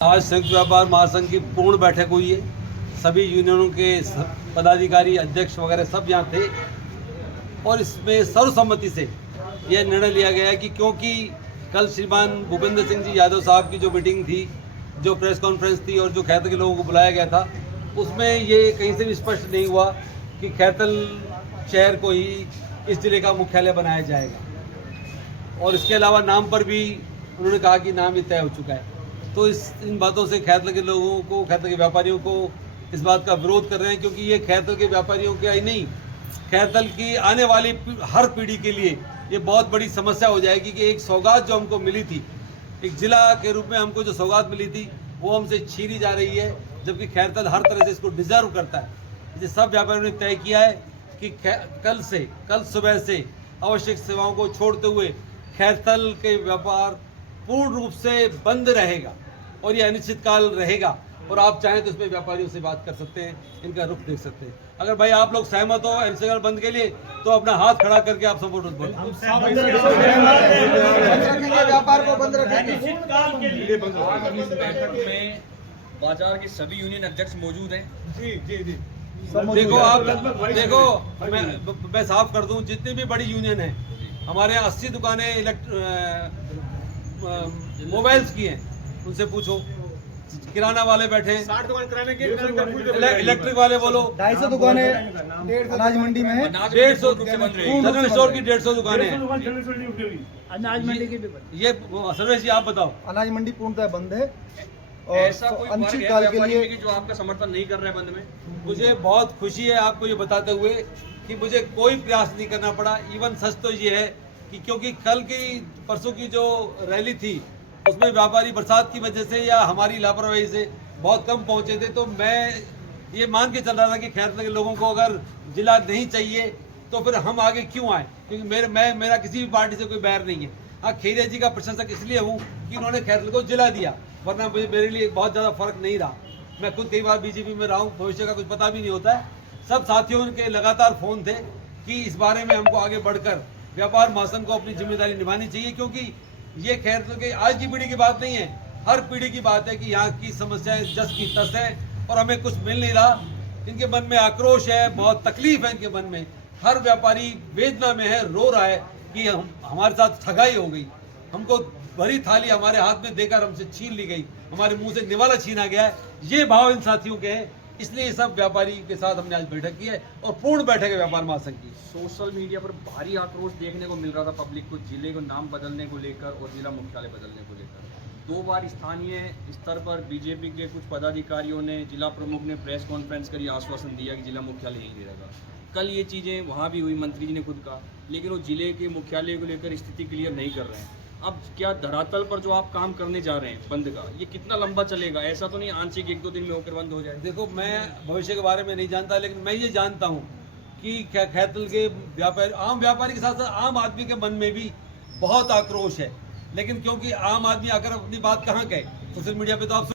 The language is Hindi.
आज संयुक्त व्यापार महासंघ की पूर्ण बैठक हुई है। सभी यूनियनों के पदाधिकारी, अध्यक्ष वगैरह सब यहाँ थे और इसमें सर्वसम्मति से यह निर्णय लिया गया है कि क्योंकि कल श्रीमान भूपेंद्र सिंह जी यादव साहब की जो मीटिंग थी, जो प्रेस कॉन्फ्रेंस थी और जो खैतल के लोगों को बुलाया गया था, उसमें ये कहीं से भी स्पष्ट नहीं हुआ कि खैतल शहर को ही इस जिले का मुख्यालय बनाया जाएगा। और इसके अलावा नाम पर भी उन्होंने कहा कि नाम ही तय हो चुका है। तो इन बातों से खैतल के लोगों को, खैतल के व्यापारियों को इस बात का विरोध कर रहे हैं, क्योंकि ये खैतल के व्यापारियों के ही नहीं, खैतल की आने वाली हर पीढ़ी के लिए ये बहुत बड़ी समस्या हो जाएगी कि एक सौगात जो हमको मिली थी, एक जिला के रूप में हमको जो सौगात मिली थी, वो हमसे छीनी जा रही है, जबकि खैतल हर तरह से इसको डिजर्व करता है। इसलिए सब व्यापारियों ने तय किया है कि कल सुबह से आवश्यक सेवाओं को छोड़ते हुए खैतल के व्यापार पूर्ण रूप से बंद रहेगा और ये अनिश्चितकाल रहेगा। और आप चाहें तो इसमें व्यापारियों से बात कर सकते हैं, इनका रुख देख सकते हैं। अगर भाई आप लोग सहमत हो अनिश्चितकाल बंद के लिए, तो अपना हाथ खड़ा करके आप सपोर्ट बोलें। व्यापार को बंद रखेंगे। बैठक में बाजार के सभी यूनियन अध्यक्ष मौजूद हैं। जी। देखो आप देखो, मैं साफ कर दूं, जितनी भी बड़ी यूनियन है, हमारे यहाँ 80 दुकानें मोबाइल्स की हैं, उनसे पूछो। किराना वाले बैठे हैं, 60 दुकान किराने के, इलेक्ट्रिक वाले बोलो, 250 दुकानें अनाज मंडी में है, 150 जनरल स्टोर की 150 दुकानें हैं। अनाज मंडी की भी बंद। ये सर्वेश जी आप बताओ। अनाज मंडी पूर्णतः बंद है और ऐसा कोई वर्ग है अनिश्चितकाल के व्यापारी लिए में कि जो आपका समर्थन नहीं कर रहा है बंद में? मुझे बहुत खुशी है आपको ये बताते हुए कि मुझे कोई प्रयास नहीं करना पड़ा। इवन सच तो ये है कि क्योंकि कल की परसों की जो रैली थी, उसमें व्यापारी बरसात की वजह से या हमारी लापरवाही से बहुत कम पहुंचे थे, तो मैं ये मान के चल रहा था कि खैतल के लोगों को अगर जिला नहीं चाहिए तो फिर हम आगे क्यों आए, क्योंकि मेरा किसी भी पार्टी से कोई बैर नहीं है। हाँ, खेरिया जी का प्रशंसक इसलिए हूँ कि उन्होंने खैतल को जिला दिया, वरना मेरे लिए बहुत ज़्यादा फर्क नहीं रहा। मैं खुद कई बार बीजेपी में रहा हूँ, भविष्य का कुछ पता भी नहीं होता है। सब साथियों के लगातार फोन थे कि इस बारे में हमको आगे बढ़कर व्यापार महासंघ को अपनी जिम्मेदारी निभानी चाहिए, क्योंकि ये खैतल के आज की पीढ़ी की बात नहीं है, हर पीढ़ी की बात है कि यहाँ की समस्याएं जस की तस है और हमें कुछ मिल नहीं रहा। इनके मन में आक्रोश है, बहुत तकलीफ है इनके मन में। हर व्यापारी वेदना में है, रो रहा है कि हमारे साथ ठगाई हो गई, हमको भरी थाली हमारे हाथ में देकर हमसे छीन ली गई, हमारे मुंह से निवाला छीना गया है। ये भाव इन साथियों के हैं, इसलिए सब व्यापारी के साथ हमने आज बैठक की है और पूर्ण बैठक है व्यापार महासंघ की। सोशल मीडिया पर भारी आक्रोश देखने को मिल रहा था पब्लिक को, जिले को नाम बदलने को लेकर और जिला मुख्यालय बदलने को लेकर। 2 बार स्थानीय स्तर पर बीजेपी के कुछ पदाधिकारियों ने, जिला प्रमुख ने प्रेस कॉन्फ्रेंस कर यह आश्वासन दिया कि जिला मुख्यालय यहीं रहेगा। कल ये चीज़ें वहाँ भी हुई, मंत्री जी ने खुद कहा, लेकिन वो जिले के मुख्यालय को लेकर स्थिति क्लियर नहीं कर रहे हैं। अब क्या धरातल पर जो आप काम करने जा रहे हैं बंद का, ये कितना लंबा चलेगा? ऐसा तो नहीं आंशिक 1-2 दिन में होकर बंद हो जाए? देखो, मैं भविष्य के बारे में नहीं जानता, लेकिन मैं ये जानता हूँ कि खैतल के व्यापारी, आम व्यापारी के साथ साथ आम आदमी के मन में भी बहुत आक्रोश है। लेकिन क्योंकि आम आदमी आकर अपनी बात कहाँ कहे, सोशल मीडिया पे तो आप